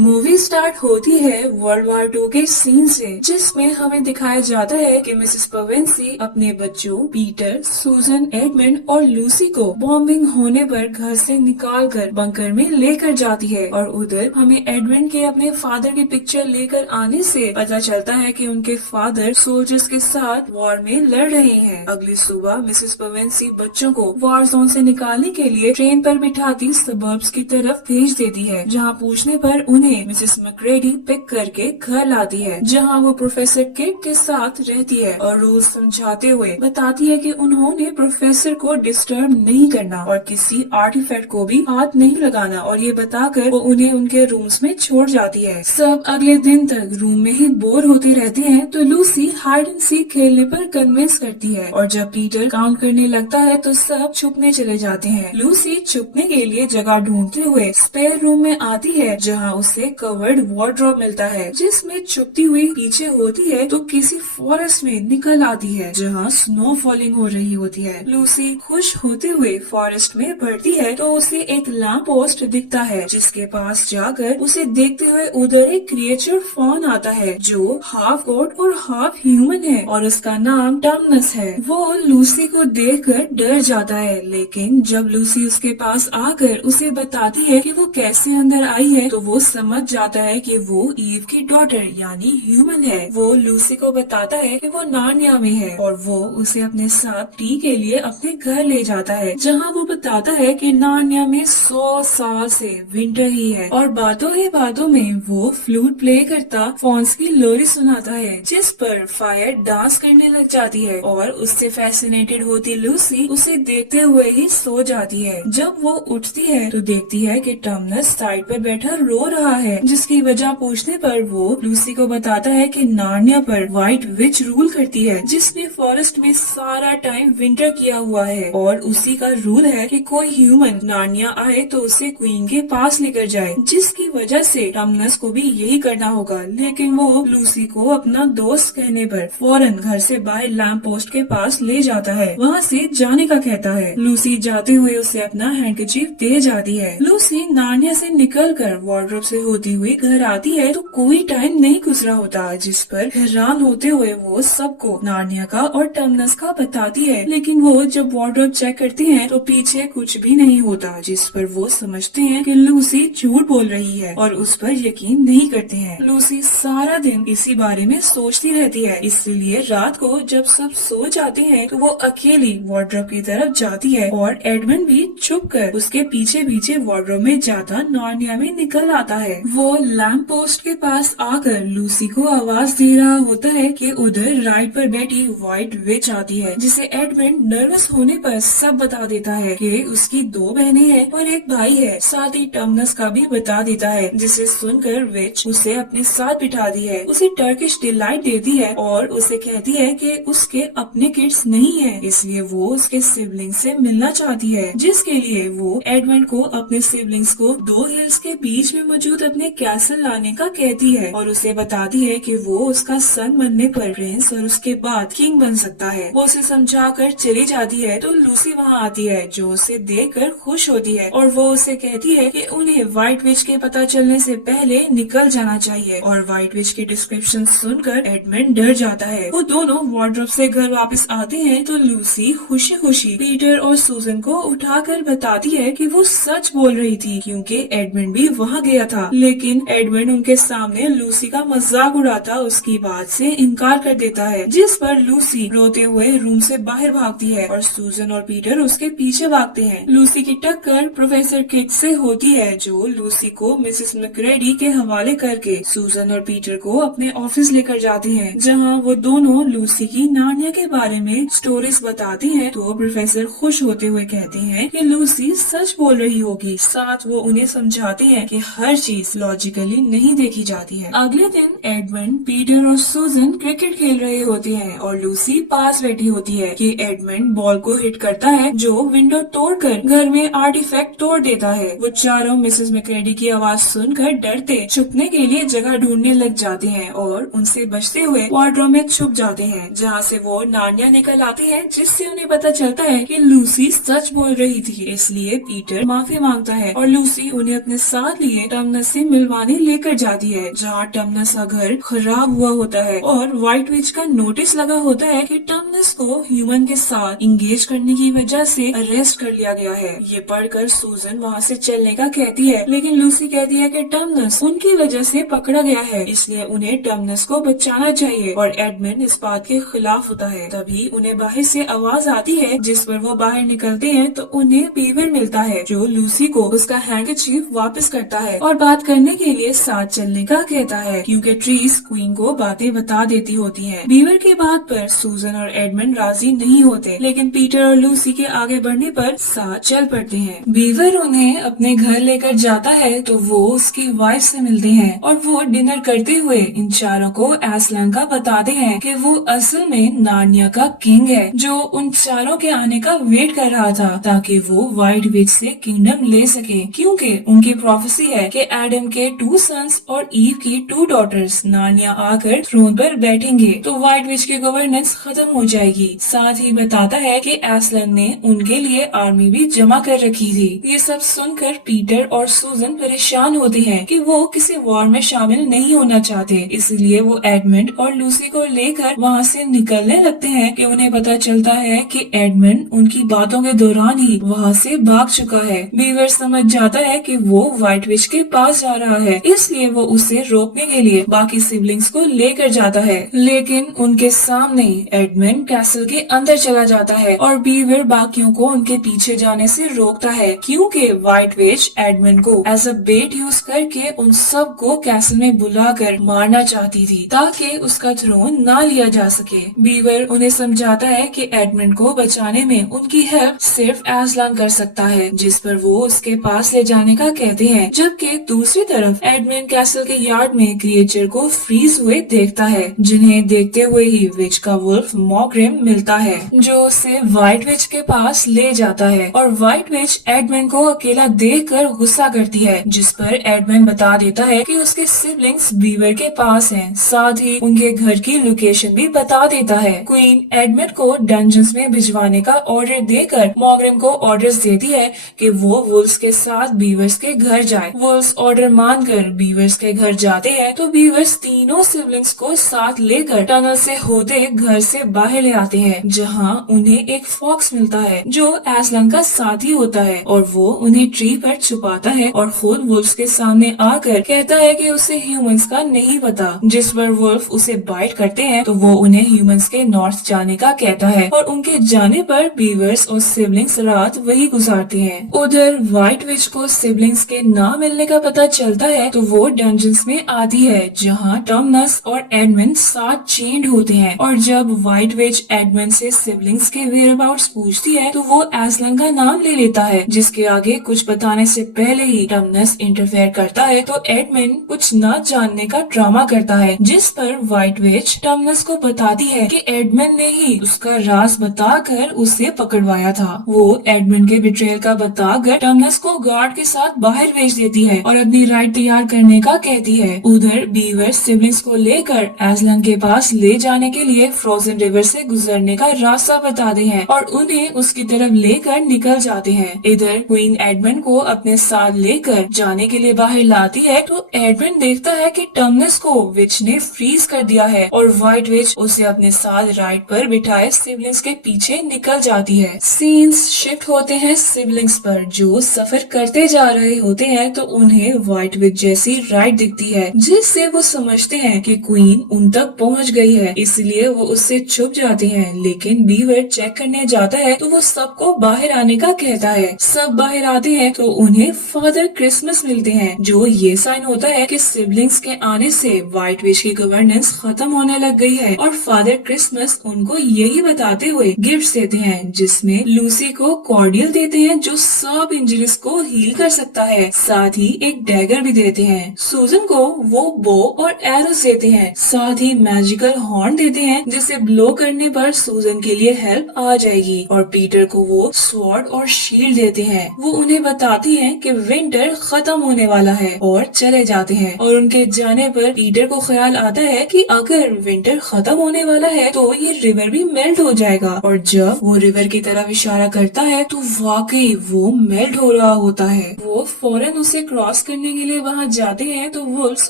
Movie start होती है world war to के सीन से, जिसमें हमें दिखाया जाता है कि मिसेस पेवेंसी अपने बच्चों पीटर, सूजन, एडमंड और लूसी को बॉम्बिंग होने पर घर से निकालकर बंकर में लेकर जाती है। और उधर हमें एडमंड के अपने फादर की पिक्चर लेकर आने से पता चलता है कि उनके फादर सोल्जर्स के साथ वॉर में लड़ रहे हैं। अगली सुबह मिसेस पेवेंसी बच्चों को वॉर जोन से निकालने के लिए ट्रेन पर बिठाती सबर्ब्स की तरफ भेज देती है, जहाँ पूछने पर उन्हें मिसेस मैक्रेडी पिक करके घर लाती है, जहाँ वो प्रोफेसर किड के साथ रहती है और रूल्स समझाते हुए बताती है कि उन्होंने प्रोफेसर को डिस्टर्ब नहीं करना और किसी आर्टिफैक्ट को भी हाथ नहीं लगाना, और ये बताकर वो उन्हें उनके रूम्स में छोड़ जाती है। सब अगले दिन तक रूम में ही बोर होते रहते हैं, तो लूसी हाइड एंड सीक खेलने पर कन्विंस करती है, और जब पीटर काउंट करने लगता है तो सब छुपने चले जाते हैं। लूसी छुपने के लिए जगह ढूंढते हुए स्पेयर रूम में आती है, जहाँ उसे कवर्ड वार्डरोब मिलता है, जिसमें छुपती हुई पीछे होती है तो किसी फॉरेस्ट में निकल आती है, जहाँ स्नो फॉलिंग हो रही होती है। लूसी खुश होते हुए फॉरेस्ट में बढ़ती है तो उसे एक लैंप पोस्ट दिखता है, जिसके पास जाकर उसे देखते हुए उधर एक क्रिएचर फॉन आता है जो हाफ गॉड और हाफ ह्यूमन है, और उसका नाम टर्मिनस है। वो लूसी को देखकर डर जाता है, लेकिन जब लूसी उसके पास आकर उसे बताती है कि वो कैसे अंदर आई है, तो वो समझ जाता है कि वो ईव की डॉटर यानी ह्यूमन है। वो लूसी को बताता है कि वो नार्निया में है, और वो उसे अपने साथ टी के लिए अपने घर ले जाता है, जहाँ वो बताता है कि नार्निया में 100 साल से विंटर ही है, और बातों ही बातों में वो फ्लूट प्ले करता फॉन्स की लोरी सुनाता है, जिस पर फायर डांस करने लग जाती है, और उससे फैसिनेटेड होती लूसी उसे देखते हुए ही सो जाती है। जब वो उठती है तो देखती है कि टर्मिनस साइड पर बैठा रो रहा है, जिसकी वजह पूछने पर वो लूसी को बताता है कि नार्निया पर व्हाइट विच रूल करती है, जिसने फॉरेस्ट में सारा टाइम विंटर किया हुआ है, और उसी का रूल है कि कोई ह्यूमन नार्निया आए तो उसे क्वीन के पास लेकर जाए, जिसकी वजह से टर्मिनस को भी यही करना होगा। लेकिन वो लूसी को अपना दोस्त कहने पर फौरन घर से बाहर लैंप पोस्ट के पास ले जाता है, वहाँ से जाने का कहता है। लूसी जाते हुए उसे अपना हैंडकरचीफ दे जाती है। लूसी नार्निया से निकलकर वार्डरोब से होती हुई घर आती है तो कोई टाइम नहीं गुजरा होता, जिस पर हैरान होते हुए वो सबको नार्निया का और टर्मिनस का बताती है। लेकिन वो जब वार्डरोब चेक करती है तो पीछे कुछ भी नहीं होता, जिस पर वो समझते हैं कि लूसी झूठ बोल रही है और उस पर यकीन नहीं करते हैं। लूसी सारा दिन इसी बारे में सोचती रहती है, इसलिए रात को जब सब सो जाते हैं तो वो अकेली वार्डरोब की तरफ जाती है, और एडमंड भी छुपकर उसके पीछे पीछे वार्डरोब में जाता नार्निया में निकल आता है। वो लैंप पोस्ट के पास आकर लूसी को आवाज दे रहा होता है कि उधर राइट पर बैठी व्हाइट विच आती है, जिसे एडमंड नर्वस होने पर सब बता देता है कि उसकी 2 बहनें हैं और एक भाई है, साथ ही टर्मिनस का भी बता देता है, जिसे सुनकर विच उसे अपने साथ बिठाती है, उसे टर्किश डिलाइट देती है और उसे कहती है कि उसके अपने किड्स नहीं है, इसलिए वो उसके सिबलिंग से मिलना चाहती है, जिसके लिए वो एडमंड को अपने सिबलिंग्स को 2 हिल्स के बीच में मौजूद अपने कैसल लाने का कहती है, और उसे बताती है कि वो उसका सन बनने पर प्रिंस और उसके बाद किंग बन सकता है। वो उसे समझाकर चली जाती है तो लूसी वहाँ आती है, जो उसे देखकर खुश होती है, और वो उसे कहती है कि उन्हें व्हाइट विच के पता चलने से पहले निकल जाना चाहिए। और व्हाइट विच की डिस्क्रिप्शन सुनकर एडमंड डर जाता है। वो दोनों वार्डरोब से घर वापस आते हैं तो लूसी खुशी खुशी पीटर और सूजन को उठाकर बताती है कि वो सच बोल रही थी, क्योंकि एडमंड भी वहाँ गया था। लेकिन एडमंड उनके सामने लूसी का मजाक उड़ाता उसकी बात से इनकार कर देता है, जिस पर लूसी रोते हुए रूम से बाहर भागती है और सूजन और पीटर उसके पीछे भागते हैं। लूसी की टक्कर प्रोफेसर किड से होती है, जो लूसी को मिसेस मैक्रेडी के हवाले करके सूजन और पीटर को अपने ऑफिस लेकर जाते हैं, जहाँ वो दोनों लूसी की नार्निया के बारे में स्टोरीज बताते हैं। तो प्रोफेसर खुश होते हुए कहते हैं कि लूसी सच बोल रही होगी। साथ वो उन्हें समझाते हैं कि हर चीज लॉजिकली नहीं देखी जाती है। अगले दिन एडमंड, पीटर और सूजन क्रिकेट खेल रहे होते हैं और लूसी पास बैठी होती है कि एडमंड बॉल को हिट करता है, जो विंडो तोड़कर घर में आर्टिफैक्ट तोड़ देता है। वो चारों मिसेस मैक्रेडी की आवाज सुनकर डरते छुपने के लिए जगह ढूंढने लग जाते हैं और उनसे बचते हुए वार्डरोब में छुप जाते हैं, जहाँ से वो नार्निया निकल आती है, जिससे उन्हें पता चलता है कि लूसी सच बोल रही थी। इसलिए पीटर माफी मांगता है और लूसी उन्हें अपने साथ लिए टर्मिनस टमनस से मिलवाने लेकर जाती है, जहाँ टमनस का घर खराब हुआ होता है और व्हाइट विच का नोटिस लगा होता है कि टमनस को ह्यूमन के साथ इंगेज करने की वजह से अरेस्ट कर लिया गया है। ये पढ़कर सूजन वहाँ से चलने का कहती है, लेकिन लूसी कहती है कि टमनस उनकी वजह से पकड़ा गया है, इसलिए उन्हें टमनस को बचाना चाहिए और एडमंड इस बात के खिलाफ होता है। तभी उन्हें बाहर से आवाज आती है, जिस पर वो बाहर निकलते हैं तो उन्हें बीवर मिलता है, जो लूसी को उसका हैंडकरचीफ वापस करता है और बात करने के लिए साथ चलने का कहता है, क्योंकि ट्रीज क्वीन को बातें बता देती होती हैं। बीवर की बात पर सूजन और एडमंड राजी नहीं होते, लेकिन पीटर और लूसी के आगे बढ़ने पर साथ चल पड़ते हैं। बीवर उन्हें अपने घर लेकर जाता है तो वो उसकी वाइफ से मिलते हैं और वो डिनर करते हुए इन चारों को एस्लन का बताते हैं कि वो असल में नार्निया का किंग है, जो उन चारों के आने का वेट कर रहा था ताकि वो व्हाइट विच से किंगडम ले सके, क्योंकि उनकी प्रोफेसी है कि एडम के 2 सन्स और ईव की 2 डॉटर्स नार्निया आकर थ्रोन पर बैठेंगे तो व्हाइट विच की गवर्नेंस खत्म हो जाएगी। साथ ही बताता है कि एस्लन ने उनके लिए आर्मी भी जमा कर रखी थी। ये सब सुनकर पीटर और सूजन परेशान होते हैं कि वो किसी वॉर में शामिल नहीं होना चाहते, इसलिए वो एडमंड और लूसी को लेकर वहाँ से निकलने लगते हैं कि उन्हें पता चलता है कि एडमंड उनकी बातों के दौरान ही वहाँ से भाग चुका है। बीवर समझ जाता है कि वो व्हाइट विच के पास जा रहा है, इसलिए वो उसे रोकने के लिए बाकी सिबलिंग्स को लेकर जाता है, लेकिन उनके सामने एडमंड कैसल के अंदर चला जाता है और बीवर बाकियों को उनके पीछे जाने से रोकता है, क्योंकि व्हाइट विच एडमंड को एज अ बेट यूज करके उन सब को कैसल में बुलाकर मारना चाहती थी ताकि उसका थ्रोन ना लिया जा सके। बीवर उन्हें समझाता है कि एडमंड को बचाने में उनकी हेल्प सिर्फ एस्लान कर सकता है, जिस पर वो उसके पास ले जाने का कहते हैं, जबकि दूसरी तरफ एडमंड कैसल के यार्ड में क्रिएचर को फ्रीज हुए देखता है, जिन्हें देखते हुए ही विच का वुल्फ मॉग्रिम मिलता है, जो उसे व्हाइट विच के पास ले जाता है और व्हाइट विच एडमंड को अकेला देखकर गुस्सा करती है, जिस पर एडमंड बता देता है कि उसके सिबलिंग्स बीवर के पास हैं। साथ ही उनके घर की लोकेशन भी बता देता है। क्वीन एडमंड को डंजन्स में भिजवाने का ऑर्डर देकर मॉग्रिम को ऑर्डर्स देती है कि वो वुल्स के साथ बीवर्स के घर जाए। वुल्स ऑर्डर मानकर बीवर्स के घर जाते हैं तो बीवर्स तीनों सिबलिंग्स को साथ लेकर टनल से होते घर से बाहर ले आते हैं, जहां उन्हें एक फॉक्स मिलता है जो एस्लन का साथी होता है और वो उन्हें ट्री पर छुपाता है और खुद वुल्फ्स के सामने आकर कहता है कि उसे ह्यूमंस का नहीं पता, जिस पर वुल्फ उसे बाइट करते हैं तो वो उन्हें ह्यूमंस के नॉर्थ जाने का कहता है और उनके जाने पर बीवर्स और सिबलिंग्स रात वही गुजारते हैं। उधर व्हाइट विच को सिबलिंग्स के ना मिलने का पता चलता है तो वो डंजन्स में आती है, जहाँ टमनस और एडमंड साथ चेंड होते हैं और जब व्हाइट विच एडमंड से सिबलिंग्स के वेयरअबाउट्स पूछती है तो वो एस्लन का नाम ले लेता है, जिसके आगे कुछ बताने से पहले ही टमनस इंटरफेयर करता है तो एडमंड कुछ न जानने का ड्रामा करता है, जिस पर व्हाइट विच टमनस को बताती है कि एडमंड ने ही उसका राज बताकर उसे पकड़वाया था। वो एडमंड के बिट्रेयल का बताकर टमनस को गार्ड के साथ बाहर भेज देती है और अपनी राइड तैयार करने का कहती है। उधर बीवर सिबलिंग्स को लेकर एस्लन के पास ले जाने के लिए फ्रोजन रिवर से गुजरने का रास्ता बताते हैं और उन्हें उसकी तरफ लेकर निकल जाते हैं। इधर क्वीन एडमंड को अपने साथ लेकर जाने के लिए बाहर लाती है तो एडमंड देखता है कि टमनस को विच ने फ्रीज कर दिया है और व्हाइट विच उसे अपने साथ राइड पर बिठाए सिबलिंग्स के पीछे निकल जाती है। सीन्स शिफ्ट होते हैं सिबलिंग्स पर, जो सफर करते जा रहे होते हैं तो उन्हें व्हाइट विच जैसी राइड दिखती है, जिससे वो समझते हैं कि क्वीन उन तक पहुंच गई है, इसलिए वो उससे छुप जाते हैं। लेकिन बीवर चेक करने जाता है तो वो सबको बाहर आने का कहता है। सब बाहर आते हैं तो उन्हें फादर क्रिसमस मिलते हैं, जो ये साइन होता है कि सिबलिंग्स के आने से व्हाइट विच की गवर्नेंस खत्म होने लग गई है और फादर क्रिसमस उनको यही बताते हुए गिफ्ट देते हैं, जिसमें लूसी को कॉर्डियल देते हैं जो सब इंजरीज को हील कर सकता है, साथ ही एक डैगर भी देते हैं। सूजन को वो बो और एरोस देते हैं, साथ ही मैजिकल हॉर्न देते हैं जिसे ब्लो करने पर सूजन के लिए हेल्प आ जाएगी और पीटर को वो स्वॉर्ड और शील्ड देते हैं। वो उन्हें बताती हैं कि विंटर खत्म होने वाला है और चले जाते हैं और उनके जाने पर पीटर को ख्याल आता है कि अगर विंटर खत्म होने वाला है तो ये रिवर भी मेल्ट हो जाएगा और जब वो रिवर की तरफ इशारा करता है तो वाकई वो मेल्ट हो रहा होता है। वो फौरन उसे क्रॉस करने के लिए वहाँ जाते हैं तो वुल्फ्स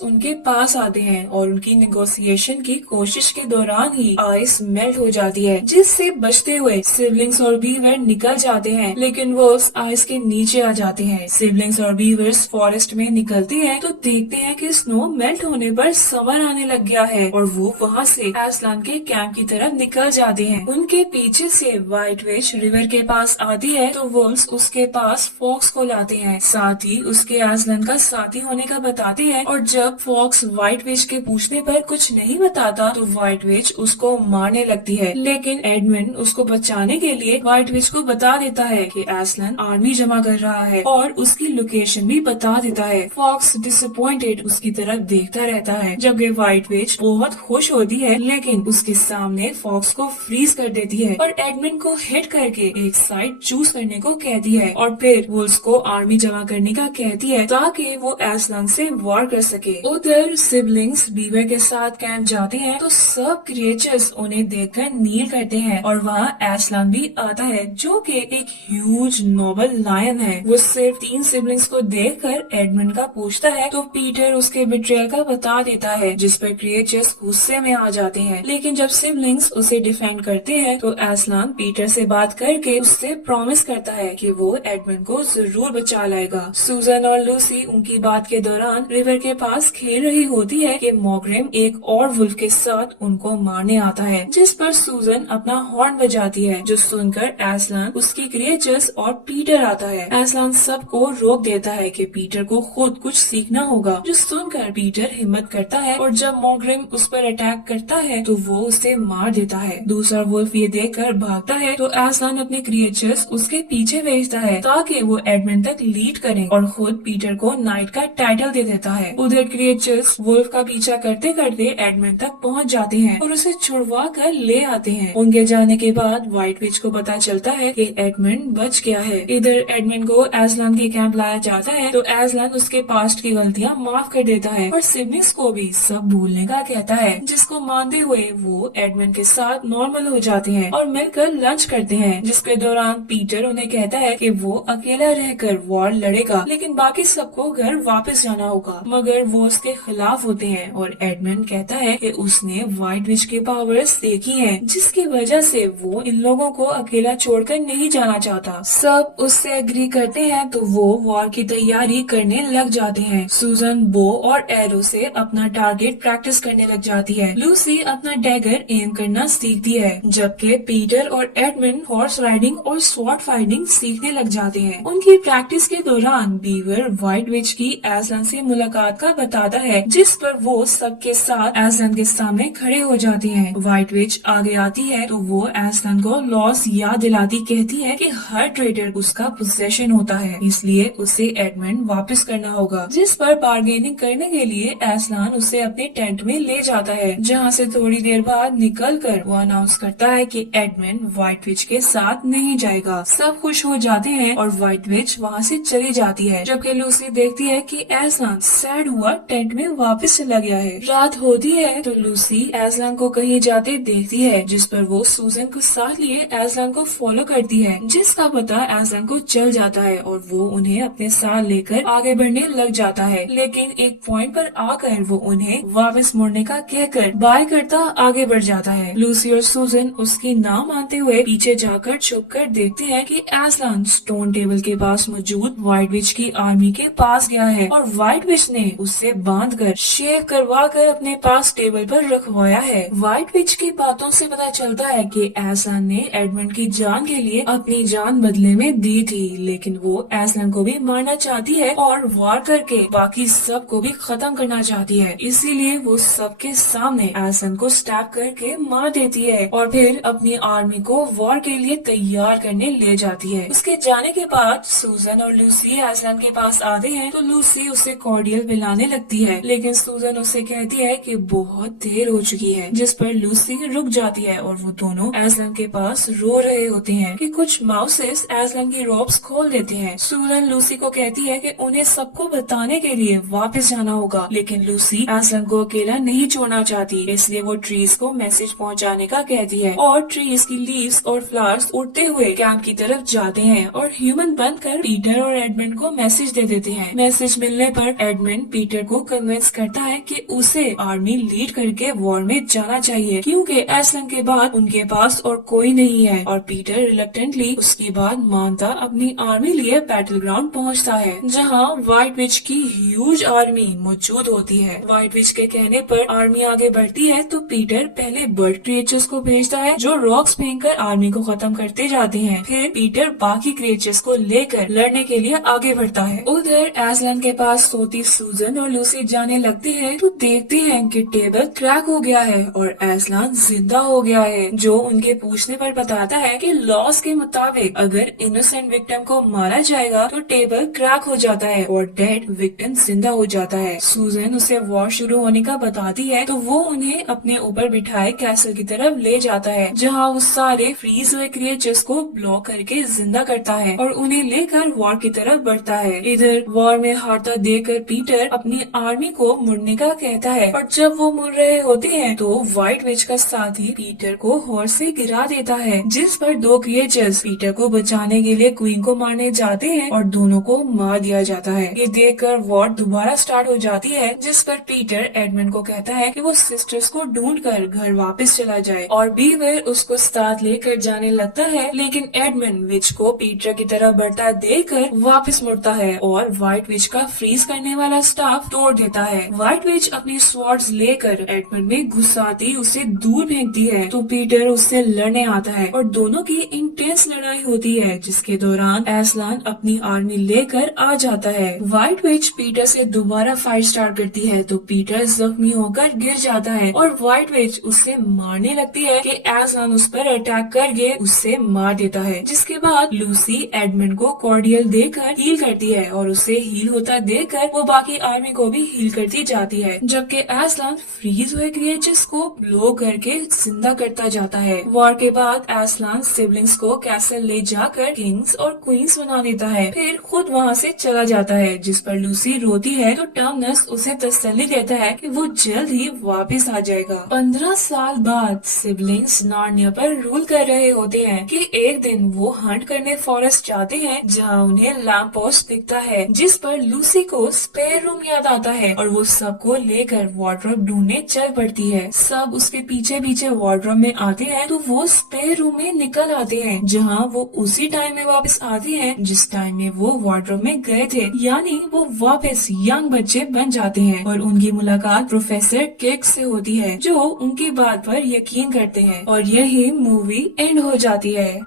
उनके पास आते हैं और उनकी नेगोशिएशन की कोशिश के दौरान ही आइस मेल्ट हो जाती है, जिससे बचते हुए सिबलिंग्स और बीवर निकल जाते हैं, लेकिन वुल्फ्स आइस के नीचे आ जाते हैं। सिबलिंग्स और बीवर्स फॉरेस्ट में निकलते हैं तो देखते हैं कि स्नो मेल्ट होने पर समर आने लग गया है और वो वहाँ से असलान के कैंप की तरफ निकल जाते हैं। उनके पीछे से व्हाइट विच रिवर के पास आती है तो वुल्फ्स उसके पास फॉक्स को लाते हैं, साथ ही उसके असलान का साथी होने का बताते हैं। और जब फॉक्स व्हाइट विच के पूछने पर कुछ नहीं बताता तो व्हाइट विच उसको मारने लगती है, लेकिन एडमंड उसको बचाने के लिए व्हाइट विच को बता देता है कि असलान आर्मी जमा कर रहा है और उसकी लोकेशन भी बता देता है। फॉक्स डिसअपॉइंटेड उसकी तरफ देखता रहता है, जबकि व्हाइट विच बहुत खुश होती है, लेकिन उसके सामने फॉक्स को फ्रीज कर देती है और एडमंड को हिट करके एक साइड चूज करने को कहती है और फिर वुल्फ्स को आर्मी जमा करने का कहती है ताकि वो असलान से वॉर कर सके। उधर सिबलिंग्स बीवर के साथ कैंप जाते हैं तो सब क्रिएचर्स उन्हें देखकर नील करते हैं और वहाँ असलान भी आता है, जो कि एक ह्यूज नोबल लायन है। वो सिर्फ 3 सिबलिंग्स को देखकर एडमंड का पूछता है तो पीटर उसके बिट्रेयल का बता देता है, जिस पर क्रिएचर्स गुस्से में आ जाते हैं, लेकिन जब सिबलिंग्स उसे डिफेंड करते हैं तो असलान पीटर से बात करके उससे प्रॉमिस करता है कि वो एडमंड को जरूर बचा लाएगा। सूजन और लूसी उनकी बात के दौरान रिवर के पास खेल रही होती है कि मॉग्रेम एक और वुल्फ के साथ उनको मारने आता है, जिस पर सूजन अपना हॉर्न बजाती है, जो सुनकर असलान, उसकी क्रिएचर्स और पीटर आता है। असलान सबको रोक देता है कि पीटर को खुद कुछ सीखना होगा, जो सुनकर पीटर हिम्मत करता है और जब मॉग्रेम उस पर अटैक करता है तो वो उसे मार देता है। दूसरा वुल्फ ये देखकर भागता है तो असलान अपने क्रिएचर्स उसके पीछे भेजता है ताकि वो एडमंड तक लीड करें और खुद पीटर को नाइट का टाइटल दे देता है। उधर क्रिएचर्स वुल्फ का पीछा करते करते एडमंड तक पहुंच जाते हैं और उसे छुड़वा कर ले आते हैं। उनके जाने के बाद व्हाइट विच को पता चलता है कि एडमंड बच गया है। इधर एडमंड को असलान के कैंप लाया जाता है तो असलान उसके पास्ट की गलतियां माफ कर देता है और सिबलिंग्स को भी सब भूलने का कहता है, जिसको मानते हुए वो एडमंड के साथ नॉर्मल हो जाते हैं और मिलकर लंच करते हैं, जिसके दौरान पीटर उन्हें कहता है कि वो अकेला रहकर वॉर लड़ेगा, लेकिन बाकी सबको घर वापस जाना होगा, मगर वो उसके खिलाफ होते हैं और एडमंड कहता है कि उसने व्हाइट विच के पावर्स देखी हैं, जिसकी वजह से वो इन लोगों को अकेला छोड़कर नहीं जाना चाहता। सब उससे एग्री करते हैं तो वो वॉर की तैयारी करने लग जाते हैं। सूजन बो और एरो से अपना टारगेट प्रैक्टिस करने लग जाती है। लूसी अपना डैगर एम करना सीखती है, जबकि पीटर और एडमंड हॉर्स राइडिंग और स्वॉर्ड फाइटिंग सीखने लग जाते हैं। उनकी प्रैक्टिस के दौरान बीवर व्हाइट विच की असलान से मुलाकात का बताता है, जिस पर वो सबके साथ असलान के सामने खड़े हो जाते हैं। व्हाइट विच आगे आती है तो वो असलान को लॉस याद दिलाती कहती है कि हर ट्रेडर उसका पोजेशन होता है, इसलिए उसे एडमंड वापस करना होगा, जिस पर बार्गेनिंग करने के लिए असलान उसे अपने टेंट में ले जाता है, जहाँ से थोड़ी देर बाद निकलकर वो अनाउंस करता है कि एडमंड व्हाइट विच के साथ नहीं जाएगा। सब खुश हो जाते हैं और व्हाइट विच वहाँ से चली जाती है, जबकि लूसी देखती है कि असलान सैड हुआ टेंट में वापस चला गया है। रात होती है तो लूसी असलान को कहीं जाते देखती है, जिस पर वो सूजन को साथ लिए असलान को फॉलो करती है, जिसका पता असलान को चल जाता है और वो उन्हें अपने साथ लेकर आगे बढ़ने लग जाता है, लेकिन एक पॉइंट पर आकर वो उन्हें वापस मुड़ने का कहकर बाय करता आगे बढ़ जाता है। लूसी और सूजन उसकी ना मानते हुए पीछे जाकर छुप कर देखते हैं कि असलान स्टोन टेबल के पास मौजूद व्हाइट विच की आर्मी के पास गया है और व्हाइट विच ने उसे बांधकर शेव करवा कर अपने पास टेबल पर रखवाया है। व्हाइट विच की बातों से पता चलता है कि असलान ने एडमंड की जान के लिए अपनी जान बदले में दी थी, लेकिन वो असलान को भी मारना चाहती है और वार करके बाकी सब को भी खत्म करना चाहती है, इसीलिए वो सबके सामने असलान को स्टैप करके मार देती है और फिर अपनी आर्मी को वॉर के लिए तैयार करने ले जाती है। उसके जाने के बाद सूजन और लूसी असलान के पास आते हैं तो लूसी उसे कॉर्डियल पिलाने लगती है, लेकिन सूजन उसे कहती है कि बहुत देर हो चुकी है, जिस पर लूसी रुक जाती है और वो दोनों असलान के पास रो रहे होते हैं कि कुछ माउसेस असलान की रोप्स खोल देते हैं। सूजन लूसी को कहती है कि उन्हें सबको बताने के लिए वापस जाना होगा, लेकिन लूसी असलान को अकेला नहीं छोड़ना चाहती, इसलिए वो ट्रीज को मैसेज पहुंचाने का कहती है और ट्रीज की लीव्स और फ्लावर्स उड़ते हुए कैंप की तरफ जाते हैं और ह्यूमन बनकर पीटर और एडमंड को मैसेज दे देते हैं मैसेज मिलने पर एडमंड पीटर को कन्विंस करता है कि उसे आर्मी लीड करके वॉर में जाना चाहिए, क्योंकि एसलन के बाद उनके पास और कोई नहीं है। और पीटर रिलक्टेंटली उसकी बात मानता अपनी आर्मी लिए बैटल ग्राउंड पहुँचता है, जहाँ व्हाइट विच की ह्यूज आर्मी मौजूद होती है। व्हाइट विच के कहने पर आर्मी आगे बढ़ती है तो पीटर पहले बर्ड क्रिएचर्स को भेजता है जो रॉक्स फेंककर आर्मी को खत्म करते जाते हैं। फिर पीटर बाकी क्रिएचर्स को लेकर लड़ने के लिए आगे बढ़ता है। उधर एसलन के पास सोती सूजन और लूसी जाने लगती है तो देखते हैं कि टेबल क्रैक हो गया है और एसलन जिंदा हो गया है, जो उनके पूछने पर बताता है कि लॉस के मुताबिक अगर इनोसेंट विक्टिम को मारा जाएगा तो टेबल क्रैक हो जाता है और डेड विक्टिम जिंदा हो जाता है। सूजन उसे वॉर शुरू होने का बताती है तो वो उन्हें अपने ऊपर बिठाए कैसल की तरफ ले जाता है, जहाँ वो सारे फ्रीज हुए क्रिएचर्स को ब्लॉक करके जिंदा करता है और उन्हें लेकर वॉर की तरफ बढ़ता है। इधर वॉर में हारता देखकर पीटर अपनी आर्मी को मुड़ने का कहता है और जब वो मुड़ रहे होते हैं तो व्हाइट विच का साथी पीटर को हॉर्स से गिरा देता है, जिस पर दो क्रिएचर्स पीटर को बचाने के लिए क्वीन को मारने जाते हैं और दोनों को मार दिया जाता है। ये देखकर वॉर दोबारा स्टार्ट हो जाती है, जिस पर पीटर एडमंड को कहता है कि वो सिस्टर्स को ढूंढकर घर वापस चला जाए और बीवर उसको साथ लेकर जाने लगता है, लेकिन एडमंड विच को पीटर की तरफ बढ़ता देखकर वापस मुड़ता है और व्हाइट विच का फ्रीज करने वाला स्टाफ तोड़ देता है। व्हाइट विच अपनी स्वॉर्ड्स लेकर एडमंड में घुसाती उसे दूर फेंकती है तो पीटर उससे लड़ने आता है और दोनों की इंटेंस लड़ाई होती है, जिसके दौरान एसलान अपनी आर्मी लेकर आ जाता है। व्हाइट विच पीटर से दोबारा फाइट स्टार्ट करती है तो पीटर जख्मी होकर गिर जाता है और व्हाइट विच उससे मारने लगती है कि एसलान उस पर अटैक करके उससे मार देता है, जिसके बाद लूसी एडमंड को कॉर्डियल देकर हील करती है और उसे हील होता देखकर वो बाकी आर्मी को भी हील करती जाती है, जबकि एसलान फ्रीज हुए क्रिएचर्स को ब्लो करके जिंदा करता जाता है। वॉर के बाद एसलान सिबलिंग्स को कैसल ले जाकर किंग्स और क्वींस बना देता है, फिर खुद वहाँ से चला जाता है, जिस पर लूसी रोती है तो टर्मनस उसे तसल्ली देता है कि वो जल्द ही वापस आ जाएगा। 15 साल बाद सिबलिंग्स नार्निया पर रूल कर रहे होते हैं कि एक दिन वो हंट करने फॉरेस्ट जाते हैं, जहाँ उन्हें लैंप पोस्ट दिखता है, जिस पर लूसी को स्पेयर रूम याद आता है और वो सबको लेकर वार्डरोब ढूंढने चल पड़ती है। सब उसके पीछे पीछे वार्डरोब में आते हैं तो वो स्पेयर रूम में निकल आते हैं, जहाँ वो उसी टाइम में वापस आते हैं जिस टाइम में वो वार्डरोब में गए थे, यानी वो वापस यंग बच्चे बन जाते हैं और उनकी मुलाकात प्रोफेसर केक से होती है, जो उनकी बात पर यकीन करते हैं और यही मूवी एंड हो जाती है।